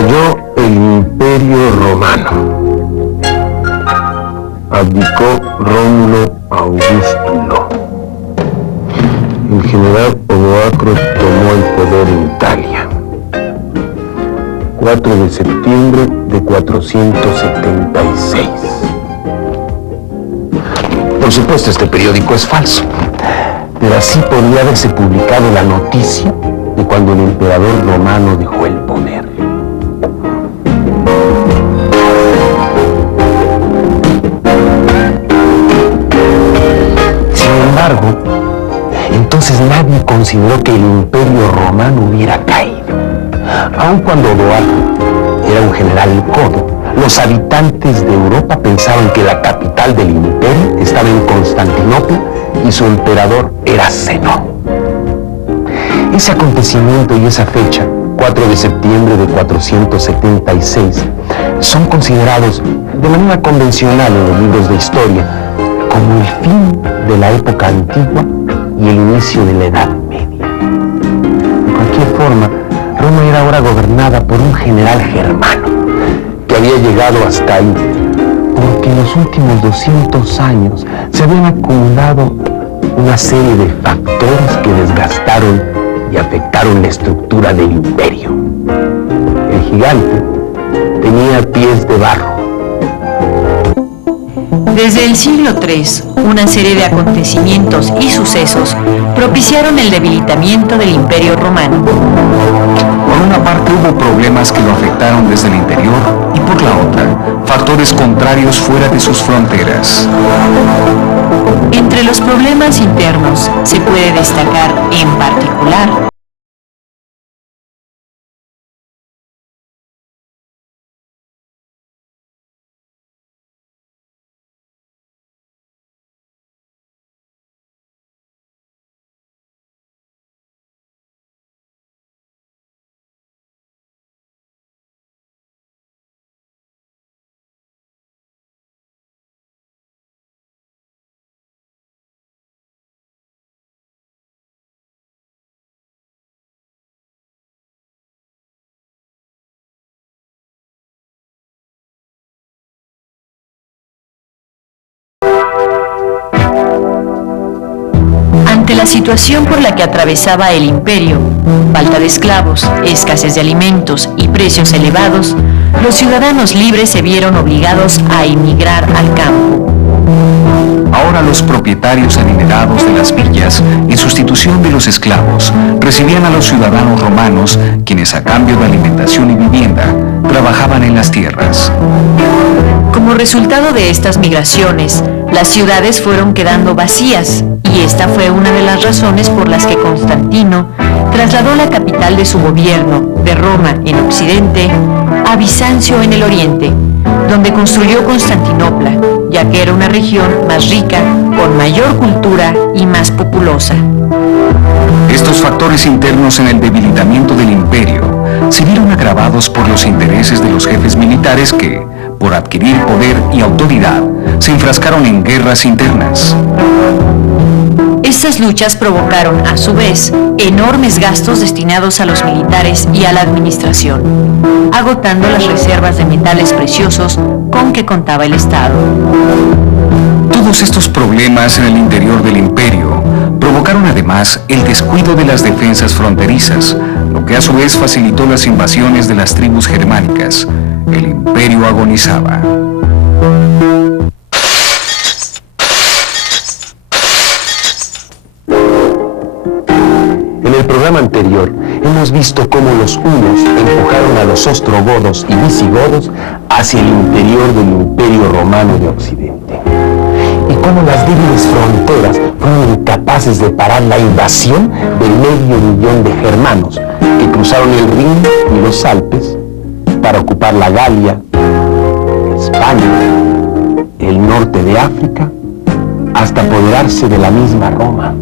Cayó el Imperio Romano. Abdicó Rómulo Augustulo. El general Odoacro tomó el poder en Italia. 4 de septiembre de 476. Por supuesto, este periódico es falso, pero así podría haberse publicado la noticia de cuando el emperador romano dejó el poder. Sin embargo, entonces nadie consideró que el Imperio Romano hubiera caído. Aun cuando Odoacro era un general codo, los habitantes de Europa pensaban que la capital del imperio estaba en Constantinopla y su emperador era Zenón. Ese acontecimiento y esa fecha, 4 de septiembre de 476, son considerados de manera convencional en los libros de historia como el fin de la época antigua y el inicio de la Edad Media. De cualquier forma, Roma era ahora gobernada por un general germano que había llegado hasta ahí porque en los últimos 200 años se habían acumulado una serie de factores que desgastaron y afectaron la estructura del imperio. El gigante tenía pies de barro. Desde el siglo III, una serie de acontecimientos y sucesos propiciaron el debilitamiento del Imperio Romano. Por una parte hubo problemas que lo afectaron desde el interior y por la otra, factores contrarios fuera de sus fronteras. Entre los problemas internos se puede destacar en particular la situación por la que atravesaba el imperio, falta de esclavos, escasez de alimentos y precios elevados, los ciudadanos libres se vieron obligados a emigrar al campo. Ahora los propietarios adinerados de las villas, en sustitución de los esclavos, recibían a los ciudadanos romanos, quienes a cambio de alimentación y vivienda, trabajaban en las tierras. Como resultado de estas migraciones, las ciudades fueron quedando vacías, y esta fue una de las razones por las que Constantino trasladó la capital de su gobierno, de Roma en Occidente, a Bizancio en el Oriente, donde construyó Constantinopla, ya que era una región más rica, con mayor cultura y más populosa. Estos factores internos en el debilitamiento del imperio se vieron agravados por los intereses de los jefes militares que, por adquirir poder y autoridad, se enfrascaron en guerras internas. Estas luchas provocaron, a su vez, enormes gastos destinados a los militares y a la administración, agotando las reservas de metales preciosos con que contaba el Estado. Todos estos problemas en el interior del imperio provocaron además el descuido de las defensas fronterizas, lo que a su vez facilitó las invasiones de las tribus germánicas. El imperio agonizaba. En el programa anterior hemos visto cómo los hunos empujaron a los ostrogodos y visigodos hacia el interior del Imperio Romano de Occidente, y cómo las débiles fronteras fueron incapaces de parar la invasión del 500.000 de germanos que cruzaron el Rin y los Alpes para ocupar la Galia, España, el norte de África, hasta apoderarse de la misma Roma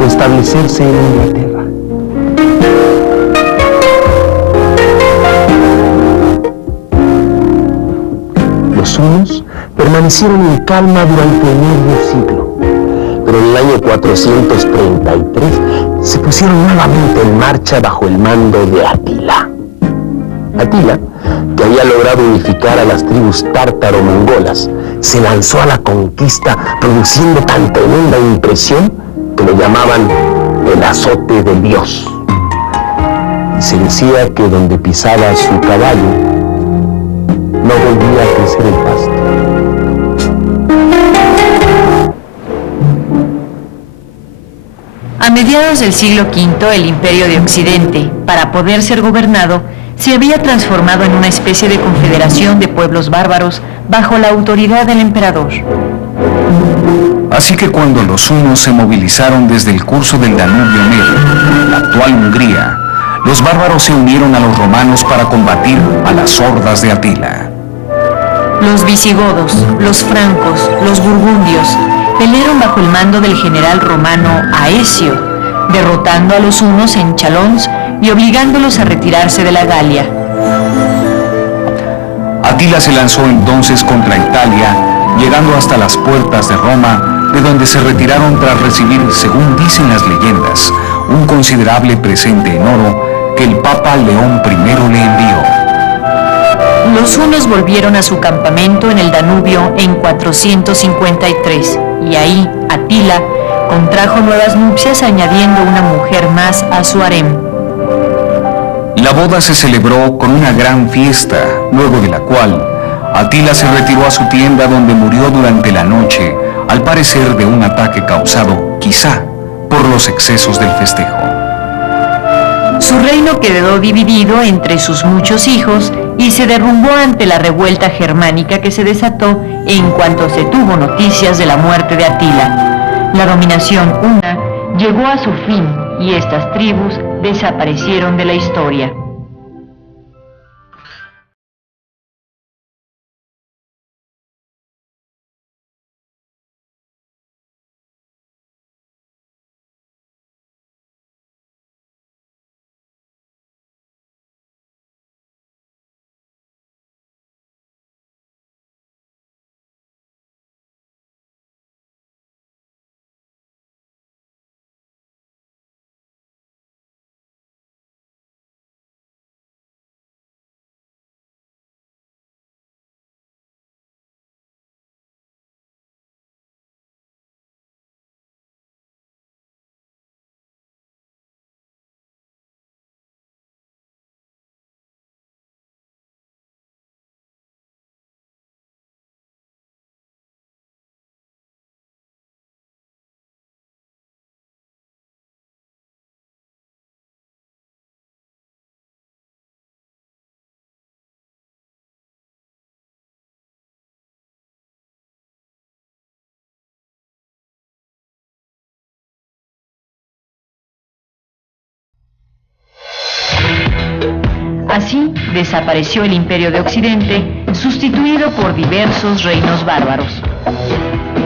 o establecerse en Inglaterra. Los hunos permanecieron en calma durante medio siglo, pero en el año 433 se pusieron nuevamente en marcha bajo el mando de Atila. Atila, que había logrado unificar a las tribus tártaro-mongolas, se lanzó a la conquista produciendo tan tremenda impresión que lo llamaban el azote del dios. Y se decía que donde pisaba su caballo no volvía a crecer el pasto. A mediados del siglo V, el Imperio de Occidente, para poder ser gobernado, se había transformado en una especie de confederación de pueblos bárbaros bajo la autoridad del emperador. Así que cuando los hunos se movilizaron desde el curso del Danubio Medio, la actual Hungría, los bárbaros se unieron a los romanos para combatir a las hordas de Atila. Los visigodos, los francos, los burgundios pelearon bajo el mando del general romano Aecio, derrotando a los hunos en Chalons y obligándolos a retirarse de la Galia. Atila se lanzó entonces contra Italia, llegando hasta las puertas de Roma, de donde se retiraron tras recibir, según dicen las leyendas, un considerable presente en oro que el Papa León I le envió. Los hunos volvieron a su campamento en el Danubio en 453, y ahí Atila contrajo nuevas nupcias añadiendo una mujer más a su harem. La boda se celebró con una gran fiesta, luego de la cual Atila se retiró a su tienda donde murió durante la noche, al parecer de un ataque causado, quizá, por los excesos del festejo. Su reino quedó dividido entre sus muchos hijos y se derrumbó ante la revuelta germánica que se desató en cuanto se tuvo noticias de la muerte de Atila. La dominación huna llegó a su fin y estas tribus desaparecieron de la historia. Así desapareció el Imperio de Occidente, sustituido por diversos reinos bárbaros.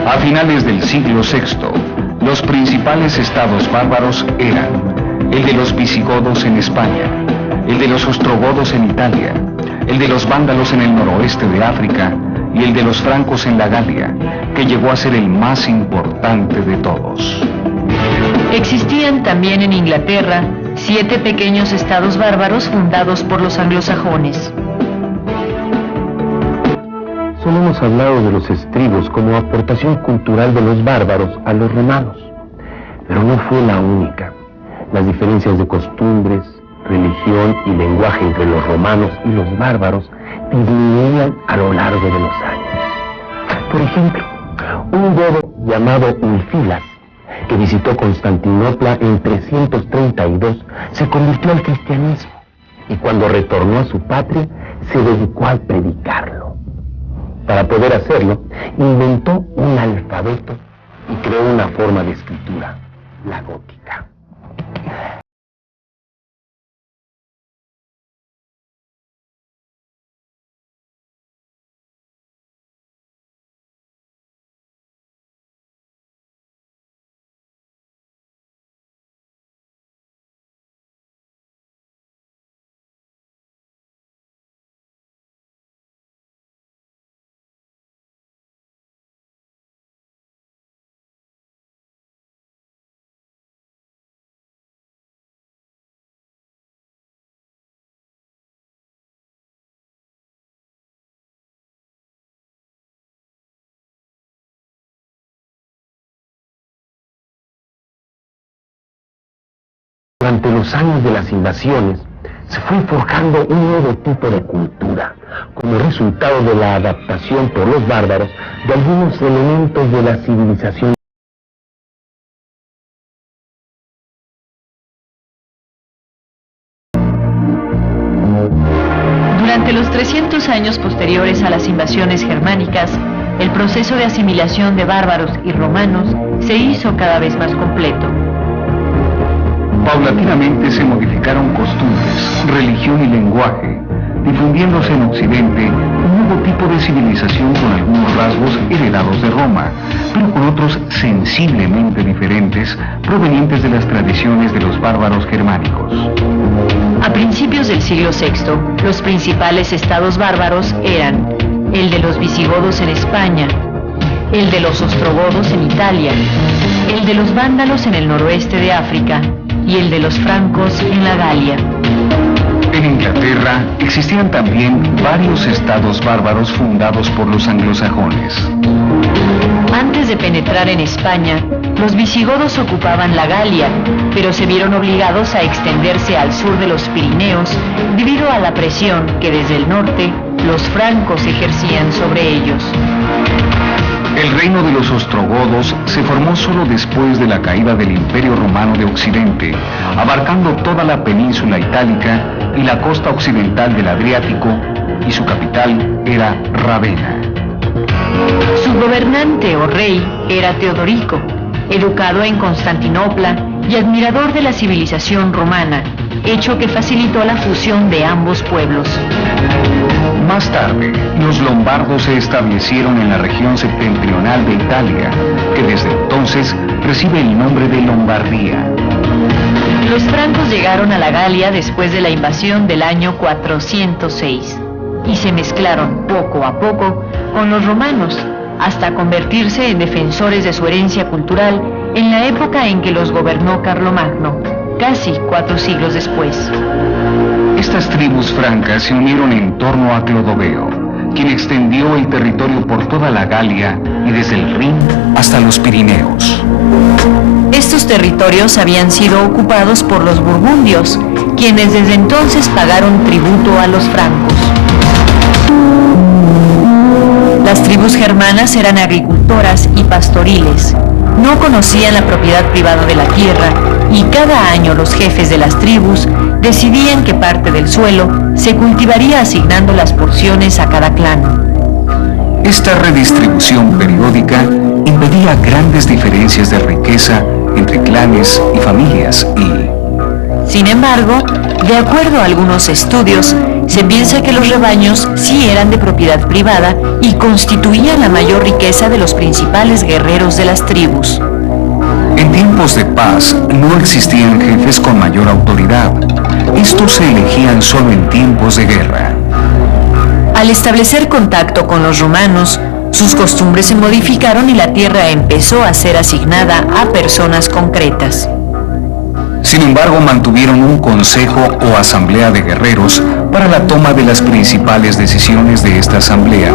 A finales del siglo VI, los principales estados bárbaros eran el de los visigodos en España, el de los ostrogodos en Italia, el de los vándalos en el noroeste de África y el de los francos en la Galia, que llegó a ser el más importante de todos. Existían también en Inglaterra 7 pequeños estados bárbaros fundados por los anglosajones. Solo hemos hablado de los estribos como aportación cultural de los bárbaros a los romanos, pero no fue la única. Las diferencias de costumbres, religión y lenguaje entre los romanos y los bárbaros disminuían a lo largo de los años. Por ejemplo, un godo llamado Ulfilas, que visitó Constantinopla en 332, se convirtió al cristianismo y cuando retornó a su patria se dedicó a predicarlo. Para poder hacerlo, inventó un alfabeto y creó una forma de escritura, la gótica. los años de las invasiones, se fue forjando un nuevo tipo de cultura, como resultado de la adaptación por los bárbaros de algunos elementos de la civilización. Durante los 300 años posteriores a las invasiones germánicas, el proceso de asimilación de bárbaros y romanos se hizo cada vez más completo. Paulatinamente se modificaron costumbres, religión y lenguaje, difundiéndose en Occidente un nuevo tipo de civilización con algunos rasgos heredados de Roma, pero con otros sensiblemente diferentes, provenientes de las tradiciones de los bárbaros germánicos. A principios del siglo VI, los principales estados bárbaros eran el de los visigodos en España, el de los ostrogodos en Italia, el de los vándalos en el noroeste de África y el de los francos en la Galia. En Inglaterra existían también varios estados bárbaros fundados por los anglosajones. Antes de penetrar en España, los visigodos ocupaban la Galia, pero se vieron obligados a extenderse al sur de los Pirineos debido a la presión que desde el norte los francos ejercían sobre ellos. El reino de los ostrogodos se formó solo después de la caída del Imperio Romano de Occidente, abarcando toda la península itálica y la costa occidental del Adriático, y su capital era Ravenna. Su gobernante o rey era Teodorico, educado en Constantinopla y admirador de la civilización romana, hecho que facilitó la fusión de ambos pueblos. Más tarde, los lombardos se establecieron en la región septentrional de Italia, que desde entonces recibe el nombre de Lombardía. Los francos llegaron a la Galia después de la invasión del año 406 y se mezclaron poco a poco con los romanos, hasta convertirse en defensores de su herencia cultural en la época en que los gobernó Carlomagno, casi 4 siglos después. Estas tribus francas se unieron en torno a Clodoveo, quien extendió el territorio por toda la Galia y desde el Rin hasta los Pirineos. Estos territorios habían sido ocupados por los burgundios, quienes desde entonces pagaron tributo a los francos. Las tribus germanas eran agricultoras y pastoriles. No conocían la propiedad privada de la tierra y cada año los jefes de las tribus decidían qué parte del suelo se cultivaría asignando las porciones a cada clan. Esta redistribución periódica impedía grandes diferencias de riqueza entre clanes y familias y... Sin embargo, de acuerdo a algunos estudios, se piensa que los rebaños sí eran de propiedad privada y constituían la mayor riqueza de los principales guerreros de las tribus. En tiempos de paz no existían jefes con mayor autoridad. Estos se elegían solo en tiempos de guerra. Al establecer contacto con los romanos, sus costumbres se modificaron y la tierra empezó a ser asignada a personas concretas. Sin embargo, mantuvieron un consejo o asamblea de guerreros para la toma de las principales decisiones de esta asamblea.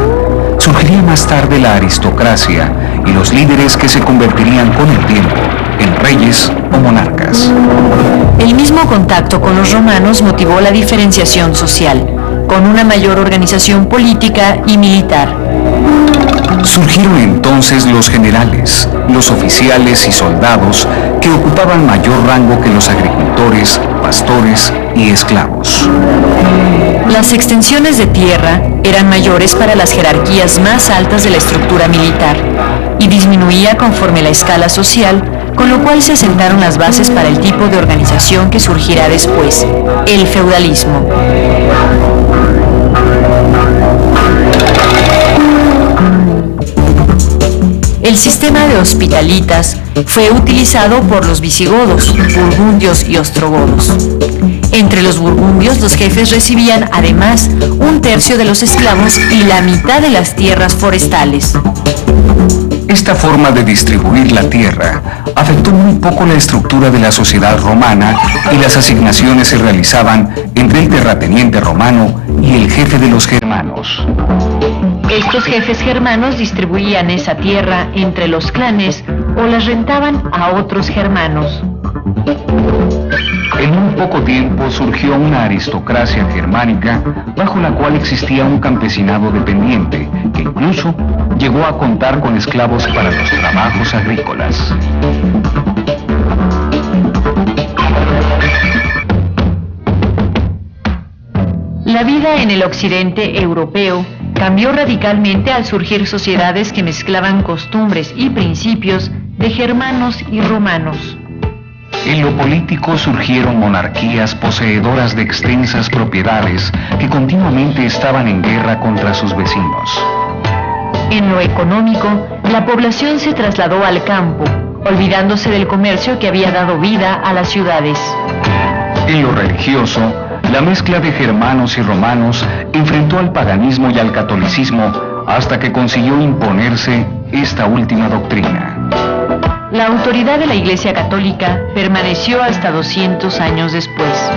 Surgiría más tarde la aristocracia y los líderes que se convertirían con el tiempo en reyes o monarcas. El mismo contacto con los romanos motivó la diferenciación social, con una mayor organización política y militar. Surgieron entonces los generales, los oficiales y soldados que ocupaban mayor rango que los agricultores, pastores y esclavos. Las extensiones de tierra eran mayores para las jerarquías más altas de la estructura militar y disminuía conforme la escala social, con lo cual se asentaron las bases para el tipo de organización que surgirá después, el feudalismo. El sistema de hospitalitas fue utilizado por los visigodos, burgundios y ostrogodos. Entre los burgundios, los jefes recibían además 1/3 de los esclavos y la mitad de las tierras forestales. Esta forma de distribuir la tierra afectó muy poco la estructura de la sociedad romana y las asignaciones se realizaban entre el terrateniente romano y el jefe de los germanos. Estos jefes germanos distribuían esa tierra entre los clanes o las rentaban a otros germanos. En muy poco tiempo surgió una aristocracia germánica bajo la cual existía un campesinado dependiente, que incluso llegó a contar con esclavos para los trabajos agrícolas. La vida en el occidente europeo cambió radicalmente al surgir sociedades que mezclaban costumbres y principios de germanos y romanos. En lo político surgieron monarquías poseedoras de extensas propiedades que continuamente estaban en guerra contra sus vecinos. En lo económico, la población se trasladó al campo, olvidándose del comercio que había dado vida a las ciudades. En lo religioso, la mezcla de germanos y romanos enfrentó al paganismo y al catolicismo hasta que consiguió imponerse esta última doctrina. La autoridad de la Iglesia Católica permaneció hasta 200 años después.